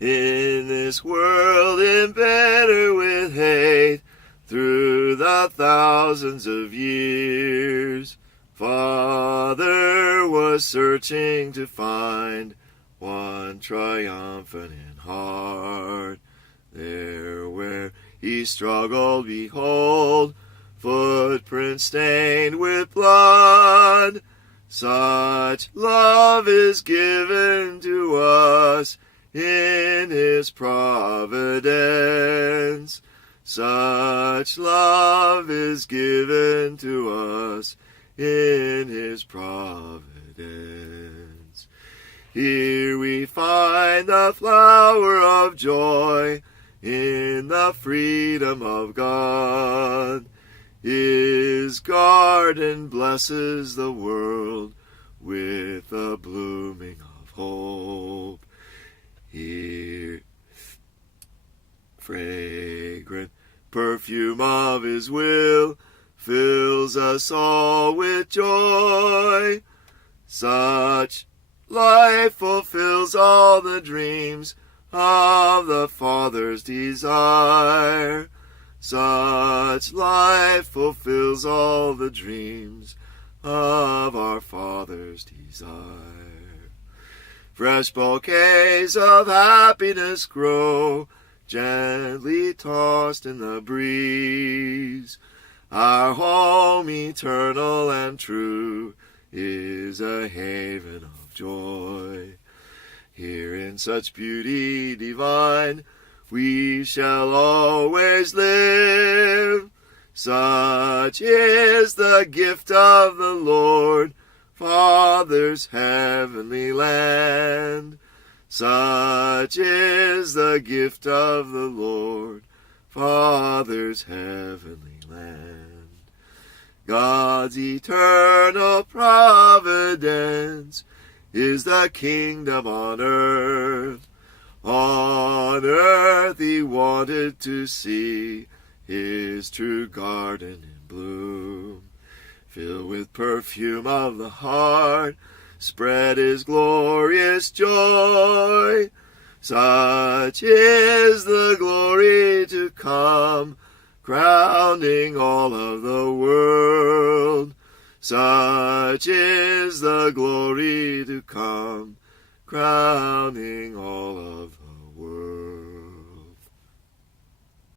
In this world embittered with hate, through the thousands of years, Father was searching to find one triumphant in heart. There where he struggled, behold, footprints stained with blood. Such love is given to us in his providence. Such love is given to us in his providence. Here we find the flower of joy in the freedom of God. His garden blesses the world with the blooming of hope. Here, fragrant perfume of his will fills us all with joy. Such life fulfills all the dreams of the Father's desire. Such life fulfills all the dreams of our Father's desire. Fresh bouquets of happiness grow, gently tossed in the breeze. Our home eternal and true is a haven of joy. Here in such beauty divine we shall always live. Such is the gift of the Lord, Father's heavenly land. Such is the gift of the Lord, Father's heavenly land. God's eternal providence is the kingdom on earth. On earth he wanted to see his true garden in bloom. Filled with perfume of the heart, spread his glorious joy. Such is the glory to come, crowning all of the world. Such is the glory to come, crowning all of